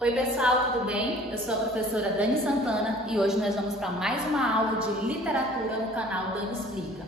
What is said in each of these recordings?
Oi pessoal, tudo bem? Eu sou a professora Dani Santana e hoje nós vamos para mais uma aula de literatura no canal Dani Explica.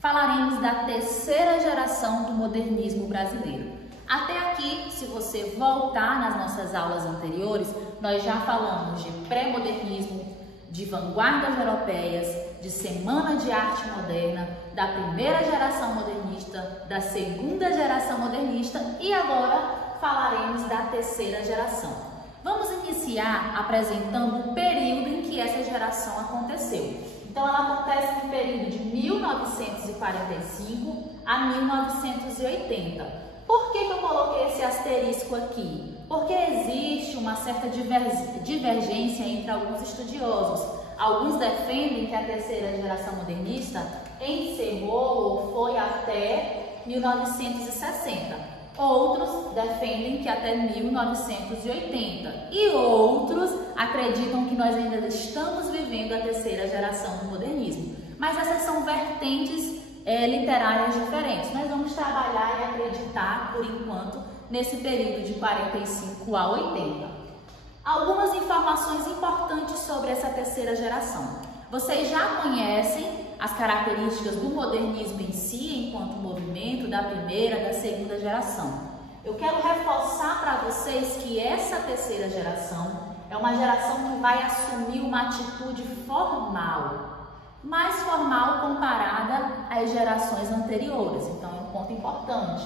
Falaremos da terceira geração do modernismo brasileiro. Até aqui, se você voltar nas nossas aulas anteriores, nós já falamos de pré-modernismo, de vanguardas europeias, de Semana de Arte Moderna, da primeira geração modernista, da segunda geração modernista e agora falaremos da terceira geração. Vamos iniciar apresentando o período em que essa geração aconteceu. Então, ela acontece no período de 1945 a 1980. Por que eu coloquei esse asterisco aqui? Porque existe uma certa divergência entre alguns estudiosos. Alguns defendem que a terceira geração modernista encerrou ou foi até 1960. Outros defendem que até 1980 e outros acreditam que nós ainda estamos vivendo a terceira geração do modernismo. Mas essas são vertentes literárias diferentes. Nós vamos trabalhar e acreditar, por enquanto, nesse período de 45 a 80. Algumas informações importantes sobre essa terceira geração. Vocês já conhecem as características do modernismo em si, enquanto movimento, da primeira, da segunda geração. Eu quero reforçar para vocês que essa terceira geração é uma geração que vai assumir uma atitude formal, mais formal comparada às gerações anteriores, então é um ponto importante.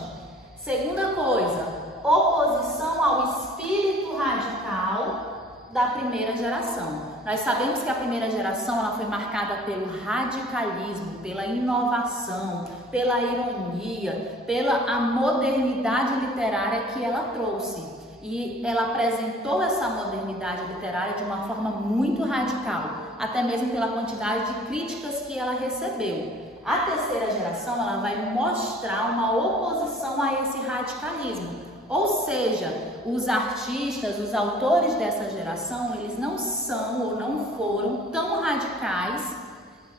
Segunda coisa, oposição ao espírito radical da primeira geração. Nós sabemos que a primeira geração ela foi marcada pelo radicalismo, pela inovação, pela ironia, pela a modernidade literária que ela trouxe. E ela apresentou essa modernidade literária de uma forma muito radical, até mesmo pela quantidade de críticas que ela recebeu. A terceira geração ela vai mostrar uma oposição a esse radicalismo. Ou seja, os artistas, os autores dessa geração, eles não são ou não foram tão radicais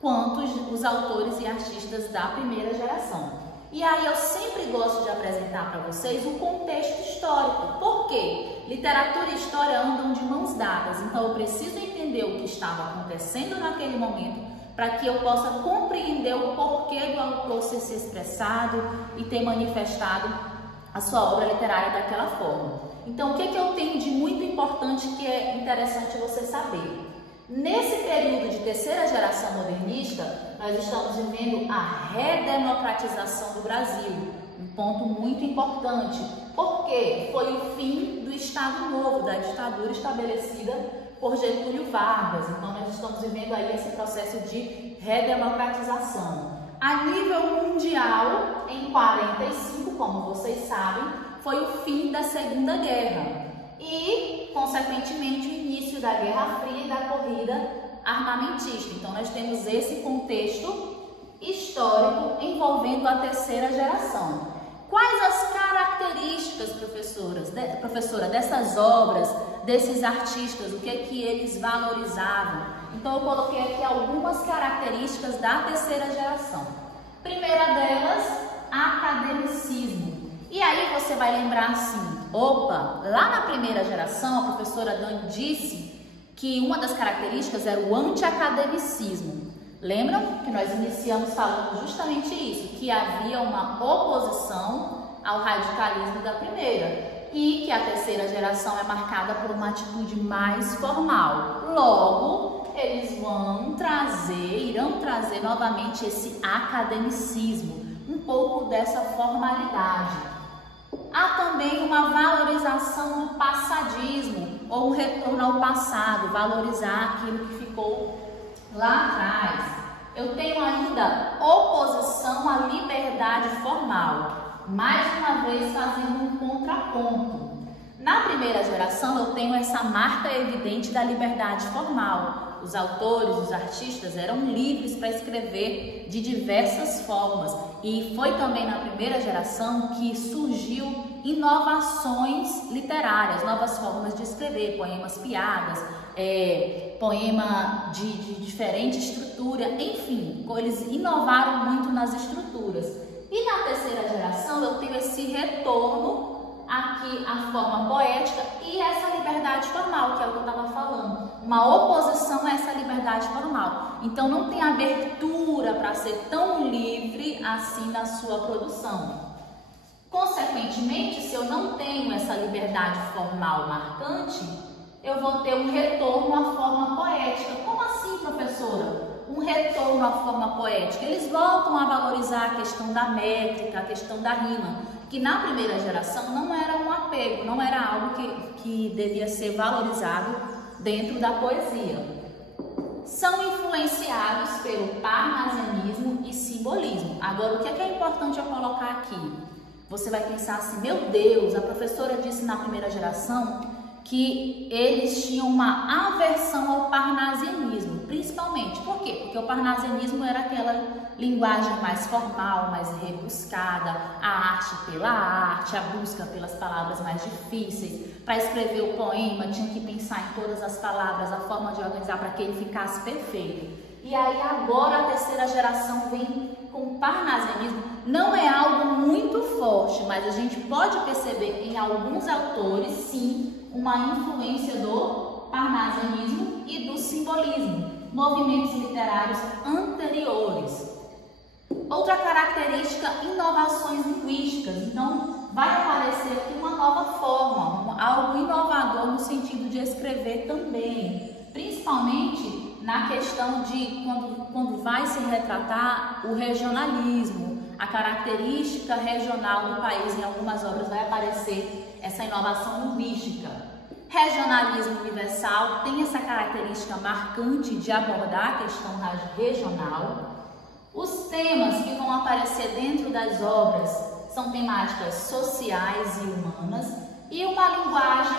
quanto os autores e artistas da primeira geração. E aí eu sempre gosto de apresentar para vocês o contexto histórico. Por quê? Literatura e história andam de mãos dadas, então eu preciso entender o que estava acontecendo naquele momento para que eu possa compreender o porquê do autor ter se expressado e ter manifestado a sua obra literária daquela forma. Então, o que eu tenho de muito importante que é interessante você saber? Nesse período de terceira geração modernista, nós estamos vivendo a redemocratização do Brasil, um ponto muito importante, porque foi o fim do Estado Novo, da ditadura estabelecida por Getúlio Vargas. Então, nós estamos vivendo aí esse processo de redemocratização. A nível mundial, em 45, como vocês sabem, foi o fim da Segunda Guerra e, consequentemente, o início da Guerra Fria e da corrida armamentista. Então, nós temos esse contexto histórico envolvendo a terceira geração. Quais as características, professora, dessas obras, desses artistas, o que eles valorizavam? Então, eu coloquei aqui algumas características da terceira geração. Primeira delas, academicismo. E aí você vai lembrar assim, opa, lá na primeira geração, a professora Dani disse que uma das características era o anti-academicismo. Lembram que nós iniciamos falando justamente isso, que havia uma oposição ao radicalismo da primeira e que a terceira geração é marcada por uma atitude mais formal. Logo, eles irão trazer novamente esse academicismo, um pouco dessa formalidade. Há também uma valorização do passadismo, ou um retorno ao passado, valorizar aquilo que ficou lá atrás. Eu tenho ainda oposição à liberdade formal, mais uma vez fazendo um contraponto. Na primeira geração eu tenho essa marca evidente da liberdade formal. Os autores, os artistas eram livres para escrever de diversas formas e foi também na primeira geração que surgiu inovações literárias, novas formas de escrever, poemas piadas, poema de diferente estrutura, enfim, eles inovaram muito nas estruturas. E na terceira geração eu tenho esse retorno aqui a forma poética e essa liberdade formal, que é o que eu estava falando, uma oposição a essa liberdade formal. Então não tem abertura para ser tão livre assim na sua produção. Consequentemente, se eu não tenho essa liberdade formal marcante, eu vou ter um retorno à forma poética. Como assim, professora? Um retorno à forma poética. Eles voltam a valorizar a questão da métrica, a questão da rima, que na primeira geração não era um apego, não era algo que devia ser valorizado dentro da poesia. São influenciados pelo parnasianismo e simbolismo. Agora, o que é importante eu colocar aqui? Você vai pensar assim, meu Deus, a professora disse na primeira geração que eles tinham uma aversão ao parnasianismo, principalmente. Por quê? Porque o parnasianismo era aquela linguagem mais formal, mais rebuscada, a arte pela arte, a busca pelas palavras mais difíceis. Para escrever o poema, tinha que pensar em todas as palavras, a forma de organizar para que ele ficasse perfeito. E aí agora a terceira geração vem com o parnasianismo. Não é algo muito forte, mas a gente pode perceber em alguns autores, sim, uma influência do parnasianismo e do simbolismo, movimentos literários anteriores. Outra característica, inovações linguísticas. Então, vai aparecer aqui uma nova forma, algo inovador no sentido de escrever também, principalmente na questão de quando vai se retratar o regionalismo, a característica regional do país. Em algumas obras vai aparecer essa inovação linguística. Regionalismo universal tem essa característica marcante de abordar a questão regional. Os temas que vão aparecer dentro das obras são temáticas sociais e humanas e uma linguagem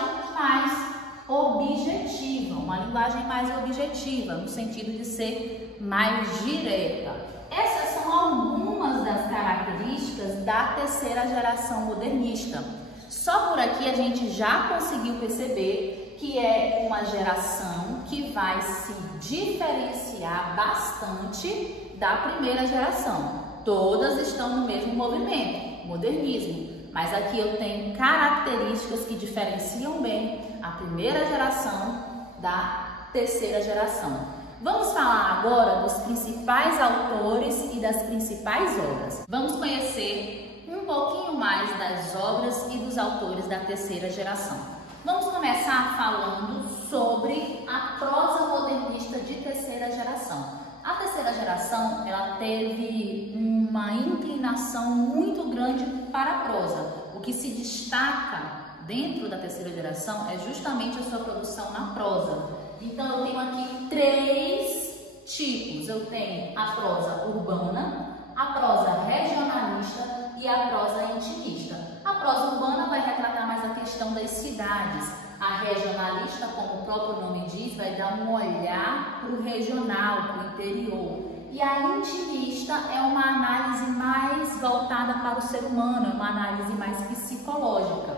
mais objetiva, no sentido de ser mais direta. Essas são algumas das características da terceira geração modernista. Só por aqui a gente já conseguiu perceber que é uma geração que vai se diferenciar bastante da primeira geração. Todas estão no mesmo movimento, modernismo, mas aqui eu tenho características que diferenciam bem a primeira geração da terceira geração. Vamos falar agora dos principais autores e das principais obras. Vamos conhecer um pouquinho mais das obras e dos autores da terceira geração. Vamos começar falando sobre a prosa modernista de terceira geração. A terceira geração, ela teve uma inclinação muito grande para a prosa. O que se destaca dentro da terceira geração é justamente a sua produção na prosa. Então, eu tenho aqui 3 tipos. Eu tenho a prosa urbana, a prosa regionalista e a prosa intimista. A prosa urbana vai retratar mais a questão das cidades. A regionalista, como o próprio nome diz, vai dar um olhar para o regional, para o interior. E a intimista é uma análise mais voltada para o ser humano, é uma análise mais psicológica.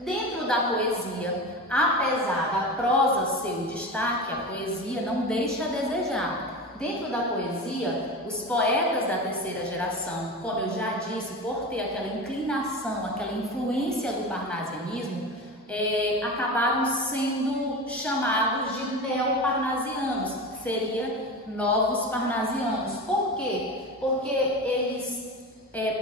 Dentro da poesia, apesar da prosa ser o destaque, a poesia não deixa a desejar. Dentro da poesia, os poetas da terceira geração, como eu já disse, por ter aquela inclinação, aquela influência do parnasianismo, acabaram sendo chamados de neoparnasianos, que seria novos parnasianos. Por quê? Porque eles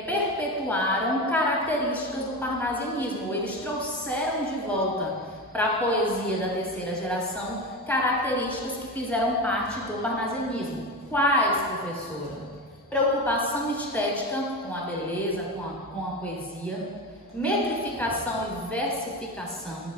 perpetuaram características do parnasianismo, eles trouxeram de volta para a poesia da terceira geração características que fizeram parte do parnasianismo. Quais, professora? Preocupação estética com a beleza, com a poesia, metrificação e versificação,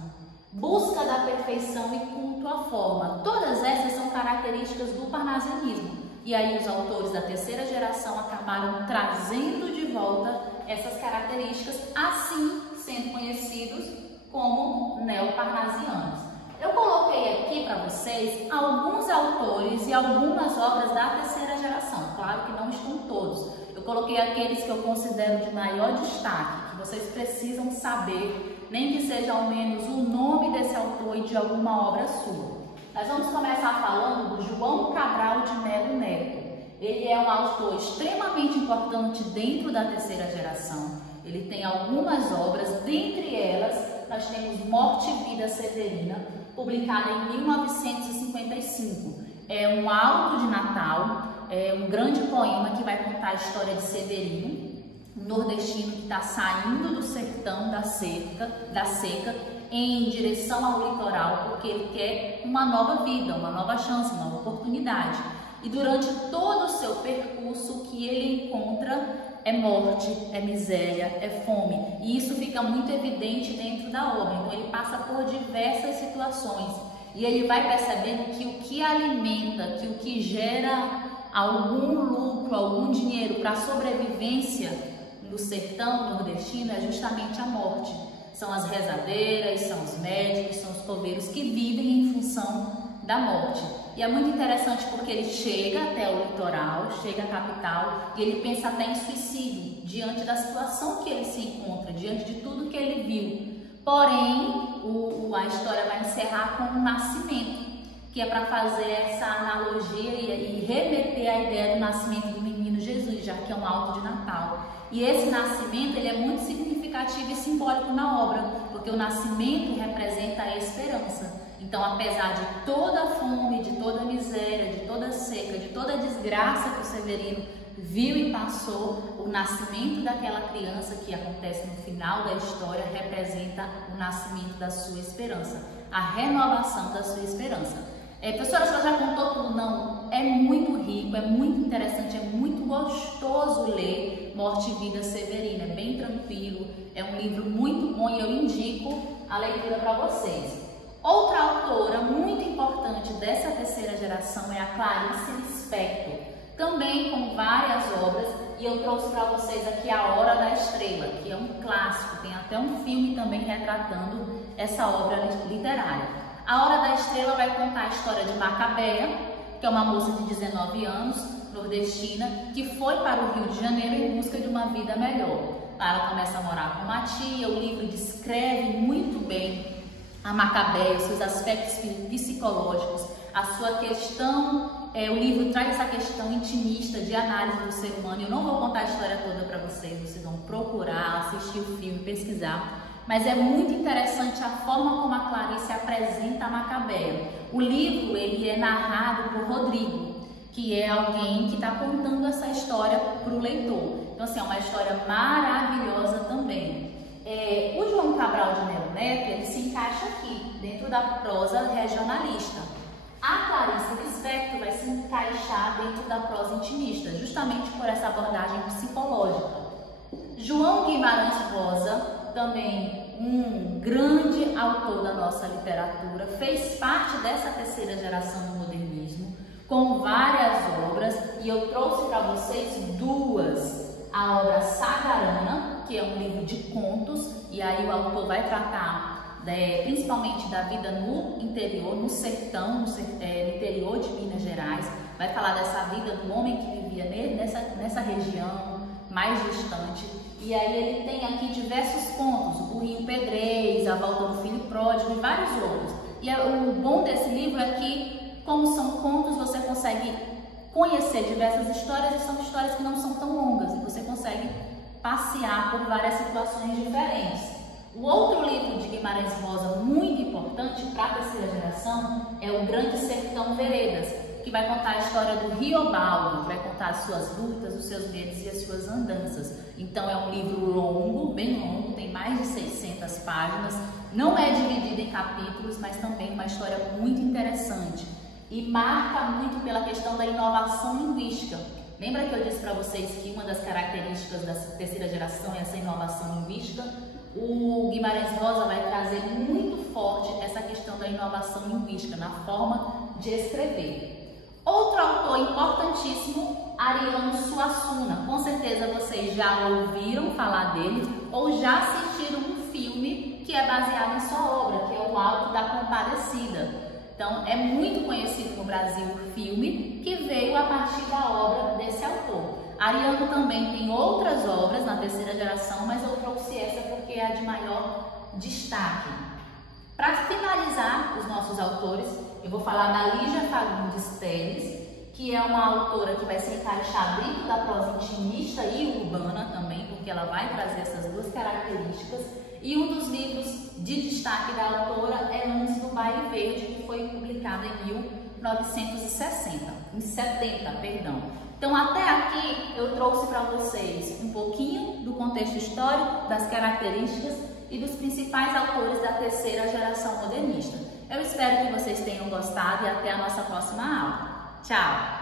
busca da perfeição e culto à forma. Todas essas são características do parnasianismo. E aí os autores da terceira geração acabaram trazendo de volta essas características, assim sendo conhecidos como neoparnasianos. Eu coloquei aqui para vocês alguns autores e algumas obras da terceira geração. Claro que não estão todos. Eu coloquei aqueles que eu considero de maior destaque, que vocês precisam saber, nem que seja ao menos o nome desse autor e de alguma obra sua. Nós vamos começar falando do João Cabral de Melo Neto. Ele é um autor extremamente importante dentro da terceira geração. Ele tem algumas obras, dentre elas nós temos Morte e Vida Severina, publicada em 1955. É um auto de Natal, é um grande poema que vai contar a história de Severino, um nordestino que está saindo do sertão da seca em direção ao litoral, porque ele quer uma nova vida, uma nova chance, uma oportunidade. E durante todo o seu percurso, o que ele encontra é morte, é miséria, é fome. E isso fica muito evidente dentro da obra. Então ele passa por diversas situações e ele vai percebendo que o que alimenta, que o que gera algum lucro, algum dinheiro para a sobrevivência do sertão nordestino é justamente a morte. São as rezadeiras, são os médicos, são os coveiros que vivem em função da morte. E é muito interessante porque ele chega até o litoral, chega à capital e ele pensa até em suicídio diante da situação que ele se encontra, diante de tudo que ele viu. Porém, a história vai encerrar com um nascimento, que é para fazer essa analogia e remeter a ideia do nascimento do menino Jesus, já que é um auto de Natal. E esse nascimento ele é muito significativo e simbólico na obra, porque o nascimento representa a esperança. Então, apesar de toda a fome, de toda a miséria, de toda a seca, de toda a desgraça que o Severino viu e passou, o nascimento daquela criança que acontece no final da história representa o nascimento da sua esperança, a renovação da sua esperança. Professora, a senhora já contou tudo? Não, é muito rico, é muito interessante, é muito gostoso ler Morte e Vida Severina, é bem tranquilo, é um livro muito bom e eu indico a leitura para vocês. Outra autora muito importante dessa terceira geração é a Clarice Lispector, também com várias obras, e eu trouxe para vocês aqui A Hora da Estrela, que é um clássico, tem até um filme também retratando essa obra literária. A Hora da Estrela vai contar a história de Macabeia, que é uma moça de 19 anos, nordestina, que foi para o Rio de Janeiro em busca de uma vida melhor. Ela começa a morar com uma tia, o livro descreve muito bem a Macabeia, os seus aspectos psicológicos, a sua questão, o livro traz essa questão intimista de análise do ser humano. Eu não vou contar a história toda para vocês vão procurar, assistir o filme, pesquisar, mas é muito interessante a forma como a Clarice apresenta a Macabeia. O livro ele é narrado por Rodrigo, que é alguém que está contando essa história para o leitor. Então, assim, é uma história maravilhosa também. O João Cabral de Melo Neto, ele se encaixa aqui, dentro da prosa regionalista. A Clarice Lispector vai se encaixar dentro da prosa intimista, justamente por essa abordagem psicológica. João Guimarães Rosa, também um grande autor da nossa literatura, fez parte dessa terceira geração do modernismo, com várias obras, e eu trouxe para vocês duas. A obra Sagarana, que é um livro de contos, e aí o autor vai tratar principalmente da vida no interior, no sertão, no interior de Minas Gerais, vai falar dessa vida do homem que vivia nessa região mais distante. E aí ele tem aqui diversos contos, o Rio Pedrez, A Volta do Filho Pródigo e vários outros. E o bom desse livro é que, como são contos, você consegue conhecer diversas histórias e são histórias que não são tão longas e você consegue passear por várias situações diferentes. O outro livro de Guimarães Rosa muito importante para a terceira geração é O Grande Sertão Veredas, que vai contar a história do Riobaldo, que vai contar as suas lutas, os seus medos e as suas andanças. Então é um livro longo, bem longo, tem mais de 600 páginas, não é dividido em capítulos, mas também uma história muito interessante. E marca muito pela questão da inovação linguística. Lembra que eu disse para vocês que uma das características da terceira geração é essa inovação linguística? O Guimarães Rosa vai trazer muito forte essa questão da inovação linguística na forma de escrever. Outro autor importantíssimo, Ariano Suassuna. Com certeza vocês já ouviram falar dele ou já assistiram um filme que é baseado em sua obra, que é O Alto da Compadecida. Então, é muito conhecido no Brasil o filme que veio a partir da obra desse autor. Ariano também tem outras obras na terceira geração, mas eu trouxe essa porque é a de maior destaque. Para finalizar os nossos autores, eu vou falar da Lígia Fagundes Telles, que é uma autora que vai se encaixar dentro da prosa intimista e urbana também, porque ela vai trazer essas duas características. E um dos livros de destaque da autora é Antes do Baile Verde, que foi publicado em 1970, perdão. Então, até aqui eu trouxe para vocês um pouquinho do contexto histórico, das características e dos principais autores da terceira geração modernista. Eu espero que vocês tenham gostado e até a nossa próxima aula. Tchau!